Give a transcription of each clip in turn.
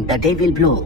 Watching the devil blow.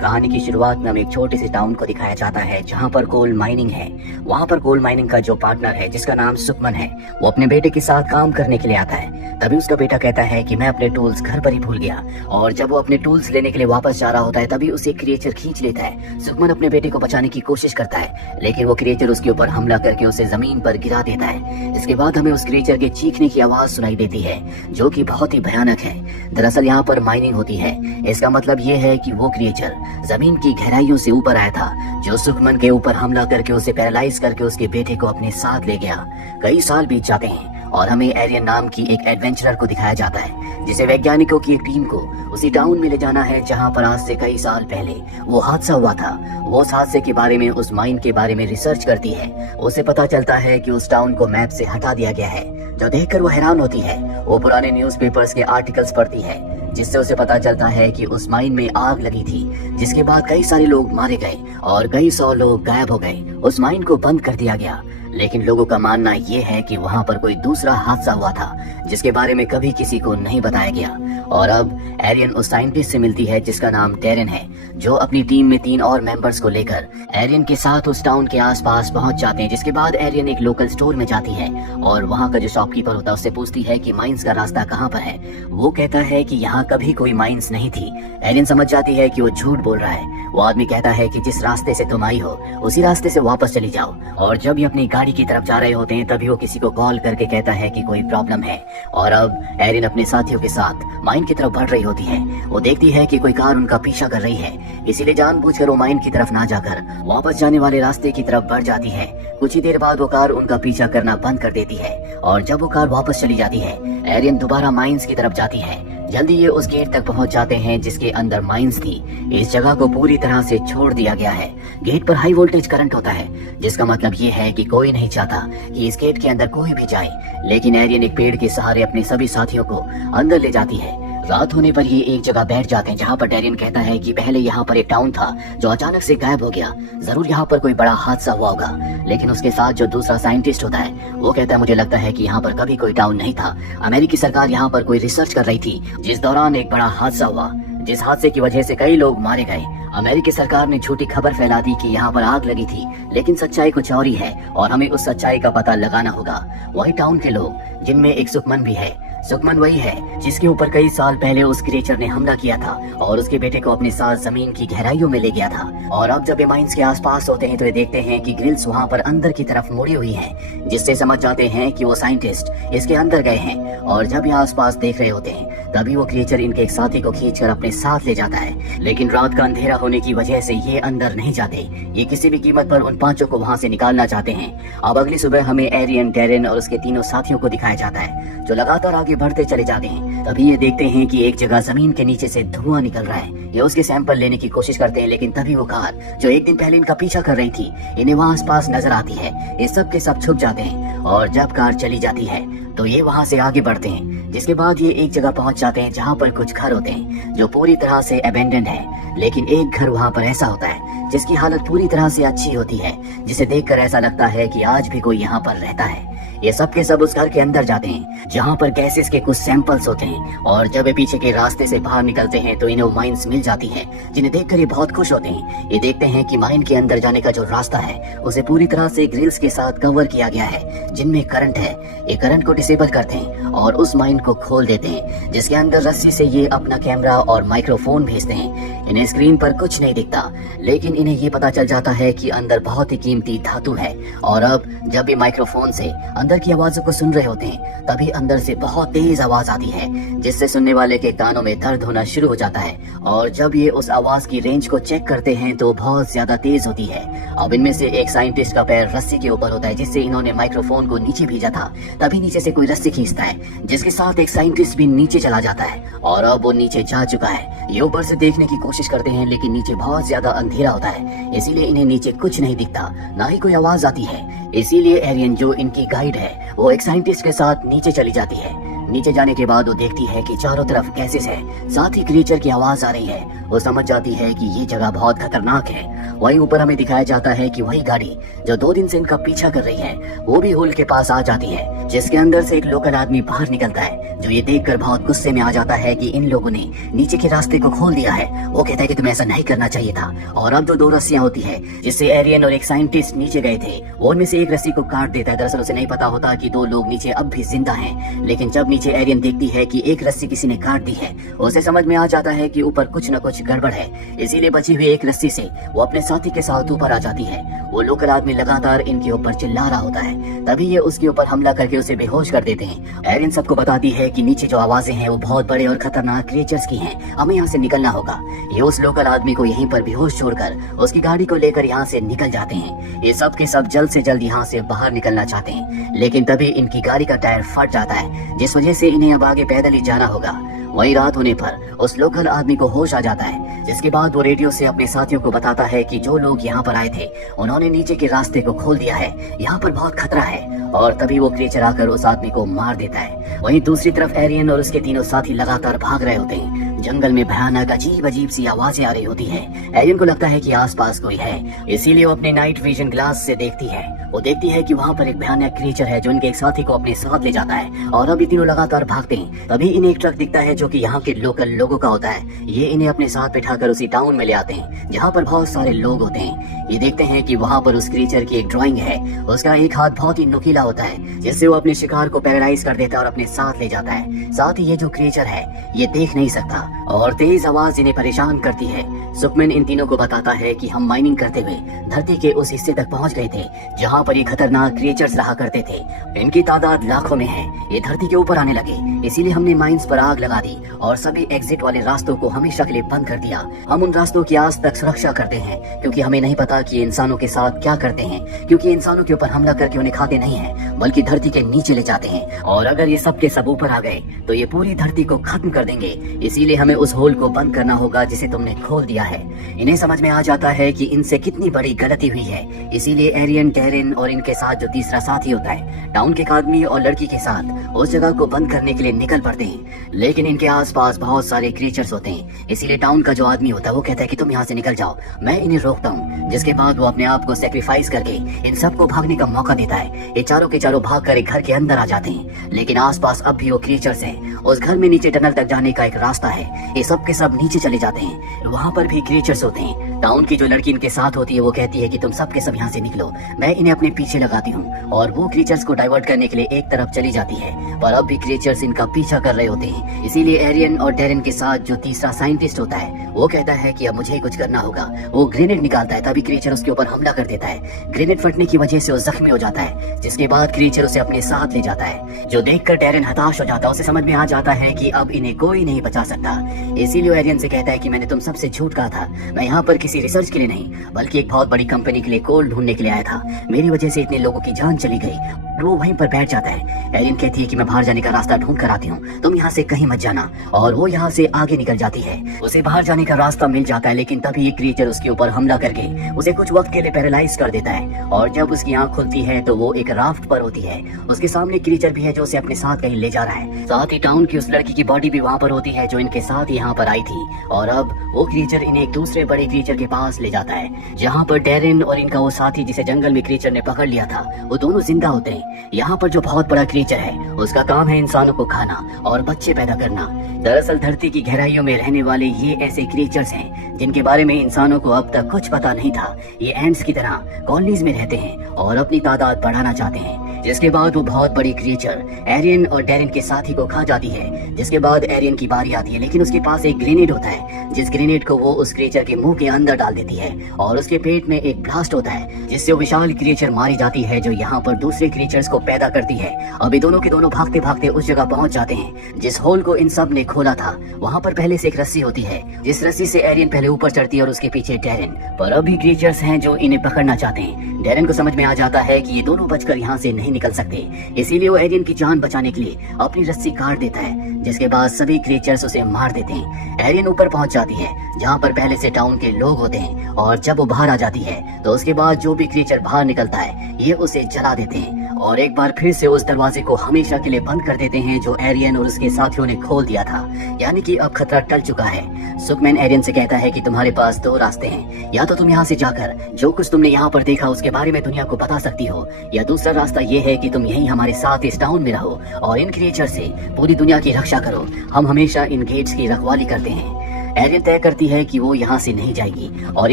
कहानी की शुरुआत में हमें एक छोटे से टाउन को दिखाया जाता है जहाँ पर कोल माइनिंग है। वहाँ पर कोल माइनिंग का जो पार्टनर है जिसका नाम सुखमन है, वो अपने बेटे के साथ काम करने के लिए आता है। तभी उसका बेटा कहता है कि मैं अपने टूल्स घर पर ही भूल गया, और जब वो अपने टूल्स लेने के लिए वापस जा रहा होता है तभी उसे क्रिएचर खींच लेता है। सुखमन अपने बेटे को बचाने की कोशिश करता है, लेकिन वो क्रिएचर उसके ऊपर हमला करके उसे जमीन पर गिरा देता है। इसके बाद हमें उस क्रिएचर के चीखने की आवाज सुनाई देती है जो कि बहुत ही भयानक है। दरअसल यहाँ पर माइनिंग होती है। इसका मतलब ये है कि वो क्रिएचर जमीन की गहराइयों से ऊपर आया था, जो सुखमन के ऊपर हमला करके उसे पैरालाइज करके उसके बेटे को अपने साथ ले गया। कई साल बीत जाते हैं और हमें एरियन नाम की एक एडवेंचरर को दिखाया जाता है, जिसे वैज्ञानिकों की एक टीम को उसी टाउन में ले जाना है जहां पर आज से कई साल पहले वो हादसा हुआ था। वो उस हादसे के बारे में, उस माइन के बारे में रिसर्च करती है। उसे पता चलता है कि उस टाउन को मैप से हटा दिया गया है, जो देखकर वो हैरान होती है। वो पुराने न्यूज़पेपर्स के आर्टिकल्स पढ़ती है, जिससे उसे पता चलता है कि उस माइन में आग लगी थी, जिसके बाद कई सारे लोग मारे गए और कई सौ लोग गायब हो गए। उस माइन को बंद कर दिया गया, लेकिन लोगों का मानना ये है कि वहाँ पर कोई दूसरा हादसा हुआ था जिसके बारे में कभी किसी को नहीं बताया गया। और अब एरियन उस साइंटिस्ट से मिलती है जिसका नाम टेरन है, जो अपनी टीम में 3 और मेंबर्स को लेकर एरियन के साथ उस टाउन के आसपास पहुंच जाते हैं। जिसके बाद एरियन एक लोकल स्टोर में जाती है और वहाँ का जो शॉपकीपर होता है उससे पूछती है कि माइंस का रास्ता कहाँ पर है। वो कहता है कि यहाँ कभी कोई माइंस नहीं थी। एरियन समझ जाती है कि वो झूठ बोल रहा है। वो आदमी कहता है कि जिस रास्ते से तुम आई हो उसी रास्ते से वापस चली जाओ। और जब ये अपनी गाड़ी की तरफ जा रहे होते हैं तभी वो किसी को कॉल करके कहता है कि कोई प्रॉब्लम है। और अब एरिन अपने साथियों के साथ माइन की तरफ बढ़ रही होती है। वो देखती है कि कोई कार उनका पीछा कर रही है, इसीलिए जानबूझकर वो माइन की तरफ ना जाकर वापस जाने वाले रास्ते की तरफ बढ़ जाती है। कुछ ही देर बाद वो कार उनका पीछा करना बंद कर देती है और जब वो कार वापस चली जाती है, एरियन दोबारा माइंस की तरफ जाती है। जल्दी ये उस गेट तक पहुंच जाते हैं जिसके अंदर माइंस थी। इस जगह को पूरी तरह से छोड़ दिया गया है। गेट पर हाई वोल्टेज करंट होता है, जिसका मतलब ये है कि कोई नहीं चाहता कि इस गेट के अंदर कोई भी जाए। लेकिन एरियन एक पेड़ के सहारे अपने सभी साथियों को अंदर ले जाती है। रात होने पर ये एक जगह बैठ जाते हैं जहाँ पर टेरियन कहता है कि पहले यहाँ पर एक टाउन था जो अचानक से गायब हो गया। जरूर यहाँ पर कोई बड़ा हादसा हुआ होगा। लेकिन उसके साथ जो दूसरा साइंटिस्ट होता है वो कहता है मुझे लगता है कि यहाँ पर कभी कोई टाउन नहीं था। अमेरिकी सरकार यहाँ पर कोई रिसर्च कर रही थी, जिस दौरान एक बड़ा हादसा हुआ, जिस हादसे की वजह से कई लोग मारे गए। अमेरिकी सरकार ने झूठी खबर फैला दी कि यहाँ पर आग लगी थी, लेकिन सच्चाई कुछ और ही है और हमें उस सच्चाई का पता लगाना होगा। वही टाउन के लोग, जिनमें एक सुखमन भी है। सुखमन वही है जिसके ऊपर कई साल पहले उस क्रिएचर ने हमला किया था और उसके बेटे को अपने साथ जमीन की गहराइयों में ले गया था। और अब जब ये माइंस के आसपास होते हैं तो ये देखते हैं कि ग्रिल्स वहाँ पर अंदर की तरफ मुड़ी हुई हैं, जिससे समझ जाते हैं कि वो साइंटिस्ट इसके अंदर गए हैं। और जब ये आसपास देख रहे होते हैं तभी वो क्रिएचर इनके एक साथी को खींचकर अपने साथ ले जाता है। लेकिन रात का अंधेरा होने की वजह से ये अंदर नहीं जाते। ये किसी भी कीमत पर उन 5 को वहाँ से निकालना चाहते हैं। अब अगली सुबह हमें एरियन, टेरन और उसके तीनों साथियों को दिखाया जाता है जो लगातार आगे बढ़ते चले जाते हैं। तभी ये देखते हैं कि एक जगह जमीन के नीचे से धुआं निकल रहा है। ये उसके सैंपल लेने की कोशिश करते हैं, लेकिन तभी वो कार जो एक दिन पहले इनका पीछा कर रही थी इन्हें वहाँ आसपास नजर आती है। ये सब के सब छुप जाते हैं और जब कार चली जाती है तो ये वहाँ से आगे बढ़ते हैं। जिसके बाद ये एक जगह पहुँच जाते हैं जहाँ पर कुछ घर होते हैं जो पूरी तरह से अबेंडन्ड है। लेकिन एक घर वहाँ पर ऐसा होता है जिसकी हालत पूरी तरह से अच्छी होती है, जिसे देखकर ऐसा लगता है कि आज भी कोई यहाँ पर रहता है। ये सब के सब उस घर के अंदर जाते हैं जहाँ पर गैसेस के कुछ सैंपल्स होते हैं। और जब ये पीछे के रास्ते से बाहर निकलते हैं तो इन्हें माइंस मिल जाती है, जिन्हें देखकर ये बहुत खुश होते हैं। ये देखते हैं कि माइन के अंदर जाने का जो रास्ता है उसे पूरी तरह से ग्रिल्स के साथ कवर किया गया है, जिनमें करंट है। ये करंट को डिसेबल करते हैं और उस माइन को खोल देते हैं, जिसके अंदर रस्सी से ये अपना कैमरा और माइक्रोफोन भेजते हैं। इन्हें स्क्रीन पर कुछ नहीं दिखता, लेकिन इन्हें ये पता चल जाता है कि अंदर बहुत ही कीमती धातु है। और अब जब ये माइक्रोफोन से अंदर की आवाजों को सुन रहे होते हैं तभी अंदर से बहुत तेज आवाज आती है, जिससे सुनने वाले के कानों में दर्द होना शुरू हो जाता है। और जब ये उस आवाज की रेंज को चेक करते हैं तो बहुत ज्यादा तेज होती है। अब इनमें से एक साइंटिस्ट का पैर रस्सी के ऊपर होता है, जिससे इन्होंने माइक्रोफोन को नीचे भेजा था। तभी नीचे से कोई रस्सी खींचता है, जिसके साथ एक साइंटिस्ट भी नीचे चला जाता है और अब वो नीचे जा चुका है। ये ऊपर से देखने की कोशिश करते हैं, लेकिन नीचे बहुत ज्यादा अंधेरा होता है, इसीलिए इन्हें नीचे कुछ नहीं दिखता, ना ही कोई आवाज आती है। इसीलिए एरियन, जो इनकी गाइड है, वो एक साइंटिस्ट के साथ नीचे चली जाती है। नीचे जाने के बाद वो देखती है कि चारों तरफ गैसेस है, साथ ही क्रीचर की आवाज आ रही है। वो समझ जाती है कि ये जगह बहुत खतरनाक है। वहीं ऊपर हमें दिखाया जाता है कि वही गाड़ी जो 2 दिन से इनका पीछा कर रही है वो भी होल के पास आ जाती है, जिसके अंदर से एक लोकल आदमी बाहर निकलता है, जो ये देखकर बहुत गुस्से में आ जाता है कि इन लोगों ने नीचे के रास्ते को खोल दिया है। वो कहता है कि तुम्हें ऐसा नहीं करना चाहिए था। और अब जो 2 रस्सियां होती है जिससे एरियन और एक साइंटिस्ट नीचे गए थे, वो उनमें से एक रस्सी को काट देता है। दरअसल उसे नहीं पता होता कि 2 लोग नीचे अब भी जिंदा हैं। लेकिन जब नीचे एरियन देखती है कि एक रस्सी किसी ने काट दी है, उसे समझ में आ जाता है कि ऊपर कुछ न कुछ गड़बड़ है। इसीलिए बची हुई एक रस्सी से वो अपने साथी के साथ ऊपर आ जाती है। वो लोकल आदमी लगातार इनके ऊपर चिल्ला रहा होता है, तभी ये उसके ऊपर हमला करके उसे बेहोश कर देते हैं। एरियन सबको बताती है कि नीचे जो आवाजें हैं वो बहुत बड़े और खतरनाक क्रिएचर्स की हैं, हमें यहाँ से निकलना होगा। ये उस लोकल आदमी को यहीं पर बेहोश छोड़कर उसकी गाड़ी को लेकर यहाँ से निकल जाते हैं। ये सब के सब जल्द से जल्द यहाँ से बाहर निकलना चाहते हैं, लेकिन तभी इनकी गाड़ी का टायर फट जाता है, जिस वजह से इन्हें अब आगे पैदल ही जाना होगा। वही रात होने पर उस लोकल आदमी को होश आ जाता है, जिसके बाद वो रेडियो से अपने साथियों को बताता है कि जो लोग यहाँ पर आए थे उन्होंने नीचे के रास्ते को खोल दिया है, यहाँ पर बहुत खतरा है। और तभी वो क्रीचर आकर उस आदमी को मार देता है। वहीं दूसरी तरफ एरियन और उसके तीनों साथी लगातार भाग रहे होते हैं। जंगल में भयानक अजीब अजीब सी आवाजें आ रही होती है। एरियन को लगता है कि आसपास कोई है, इसीलिए वो अपने नाइट विजन ग्लास से देखती है। वो देखती है कि वहाँ पर एक भयानक क्रीचर है जो इनके एक साथी को अपने साथ ले जाता है। और अब ये तीनों लगातार भागते हैं। तभी इन्हें एक ट्रक दिखता है जो कि यहाँ के लोकल लोगों का होता है। ये इन्हें अपने साथ बिठाकर उसी टाउन में ले आते हैं जहाँ पर बहुत सारे लोग होते हैं। ये देखते हैं कि वहाँ पर उस क्रीचर की एक ड्राइंग है। उसका एक हाथ बहुत ही नुकीला होता है, जिससे वो अपने शिकार को पैरालाइज कर देता है और अपने साथ ले जाता है। साथ ही ये जो क्रीचर है ये देख नहीं सकता और तेज आवाज इन्हें परेशान करती है। सुकमैन इन तीनों को बताता है कि हम माइनिंग करते हुए धरती के उस हिस्से तक पहुंच गए थे जहां पर ये खतरनाक क्रिएचर्स रहा करते थे। इनकी तादाद लाखों में है। ये धरती के ऊपर आने लगे, इसीलिए हमने माइंस पर आग लगा दी और सभी एग्जिट वाले रास्तों को हमेशा के लिए बंद कर दिया। हम उन रास्तों की आज तक सुरक्षा करते हैं क्योंकि हमें नहीं पता कि ये इंसानों के साथ क्या करते हैं, क्योंकि इंसानों के ऊपर हमला करके उन्हें खाते नहीं है बल्कि धरती के नीचे ले जाते हैं। और अगर ये सब के सब ऊपर आ गए तो ये पूरी धरती को खत्म कर देंगे। इसीलिए हमें उस होल को बंद करना होगा जिसे तुमने खोल दिया है। इन्हें समझ में आ जाता है कि इनसे कितनी बड़ी गलती हुई है। इसीलिए एरियन, टेरिन और इनके साथ जो तीसरा साथी होता है, टाउन के एक आदमी और लड़की के साथ उस जगह को बंद करने के लिए निकल पड़ते हैं। लेकिन इनके आसपास बहुत सारे क्रीचर्स होते हैं, इसीलिए टाउन का जो आदमी होता है वो कहता है कि तुम यहाँ से निकल जाओ, मैं इन्हें रोकता हूँ। जिसके बाद वो अपने आप को सेक्रीफाइस करके इन सबको भागने का मौका देता है। ये चारों के चारों भाग कर एक घर के अंदर आ जाते हैं, लेकिन आसपास अब भी वो क्रीचर्स हैं। उस घर में नीचे टनल तक जाने का एक रास्ता है। ये सब के सब नीचे चले जाते हैं, वहाँ पर भी क्रीचर्स होते हैं। टाउन की जो लड़की इनके साथ होती है वो कहती है कि तुम सब के सब यहाँ से निकलो, मैं इन्हें अपने पीछे लगाती हूँ। और वो क्रीचर्स को डाइवर्ट करने के लिए एक तरफ चली जाती है, पर अब भी क्रीचर्स इनका पीछा कर रहे होते हैं। इसीलिए एरियन और टेरिन के साथ जो तीसरा साइंटिस्ट होता है वो कहता है कि अब मुझे कुछ करना होगा। वो ग्रेनेड निकालता है, तभी क्रीचर उसके ऊपर हमला कर देता है। ग्रेनेड फटने की वजह से वो जख्मी हो जाता है, जिसके बाद क्रीचर उसे अपने साथ ले जाता है। जो देखकर टेरिन हताश हो जाता है। उसे समझ में आ जाता है कि अब इन्हें कोई नहीं बचा सकता। इसीलिए एरियन से कहता है कि मैंने तुम सबसे झूठ कहा था, मैं यहाँ पर किसी रिसर्च के लिए नहीं बल्कि एक बहुत बड़ी कंपनी के लिए कोल ढूंढने के लिए आया था। मेरी वजह से इतने लोगों की जान चली गई। वो वहीं पर बैठ जाता है। एरियन कहती है कि मैं बाहर जाने का रास्ता ढूंढ कर आती हूँ, तुम यहाँ से कहीं मत जाना। और वो यहाँ से आगे निकल जाती है। उसे बाहर जाने का रास्ता मिल जाता है, लेकिन तभी ये क्रीचर उसके ऊपर हमला करके उसे कुछ वक्त के लिए पैरालाइज कर देता है। और जब उसकी आंख खुलती है तो वो एक राफ्ट पर होती है। उसके सामने क्रीचर भी है जो उसे अपने साथ कहीं ले जा रहा है। साथ ही टाउन की उस लड़की की बॉडी भी वहाँ पर होती है जो इनके साथ यहाँ पर आई थी। और अब वो क्रीचर इन्हें एक दूसरे बड़े क्रीचर के पास ले जाता है, जहाँ पर टेरिन और इनका वो साथी जिसे जंगल में क्रीचर ने पकड़ लिया था वो दोनों जिंदा होते हैं। यहाँ पर जो बहुत बड़ा क्रीचर है उसका काम है इंसानों को खाना और बच्चे पैदा करना। दरअसल धरती की गहराइयों में रहने वाले ये ऐसे क्रीचर्स हैं जिनके बारे में इंसानों को अब तक कुछ पता नहीं था। ये एंट्स की तरह कॉलोनीज में रहते हैं और अपनी तादाद बढ़ाना चाहते हैं। जिसके बाद वो बहुत बड़ी क्रीचर एरियन और टेरिन के साथी को खा जाती है। जिसके बाद एरियन की बारी आती है, लेकिन उसके पास एक ग्रेनेड होता है, जिस ग्रेनेड को वो उस क्रीचर के मुंह के अंदर डाल देती है और उसके पेट में एक ब्लास्ट होता है, जिससे वो विशाल क्रीचर मारी जाती है जो यहाँ पर दूसरे क्रीचर्स को पैदा करती है। अभी दोनों के दोनों भागते भागते उस जगह पहुंच जाते हैं जिस होल को इन सब ने खोला था। वहाँ पर पहले से एक रस्सी होती है, जिस रस्सी से एरियन पहले ऊपर चढ़ती है और उसके पीछे टेरिन। पर अभी क्रीचर्स हैं जो इन्हें पकड़ना चाहते हैं। टेरिन को समझ में आ जाता है कि ये दोनों बचकर यहाँ से नहीं निकल सकते, इसीलिए वो एरियन की जान बचाने के लिए अपनी रस्सी काट देता है, जिसके बाद सभी क्रीचर्स उसे मार देते हैं। एरियन ऊपर पहुंच जाती है जहाँ पर पहले से टाउन के लोग होते हैं और जब वो बाहर आ जाती है तो उसके बाद जो भी क्रीचर बाहर निकलता है ये उसे जला देते हैं और एक बार फिर से उस दरवाजे को हमेशा के लिए बंद कर देते हैं जो एरियन और उसके साथियों ने खोल दिया था। यानी कि अब खतरा टल चुका है। सुकमैन एरियन से कहता है कि तुम्हारे पास दो रास्ते हैं, या तो तुम यहाँ से जाकर जो कुछ तुमने यहाँ पर देखा उसके बारे में दुनिया को बता सकती हो, या दूसरा रास्ता ये है कि तुम यहीं हमारे साथ इस टाउन में रहो और इन क्रिएचर से पूरी दुनिया की रक्षा करो। हम हमेशा इन गेट्स की रखवाली करते हैं। एरियन तय करती है कि वो यहाँ से नहीं जाएगी और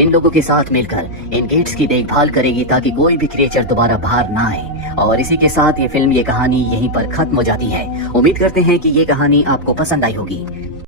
इन लोगों के साथ मिलकर इन गेट्स की देखभाल करेगी ताकि कोई भी क्रिएचर दोबारा बाहर ना आए। और इसी के साथ ये फिल्म, ये कहानी यहीं पर खत्म हो जाती है। उम्मीद करते हैं कि ये कहानी आपको पसंद आई होगी।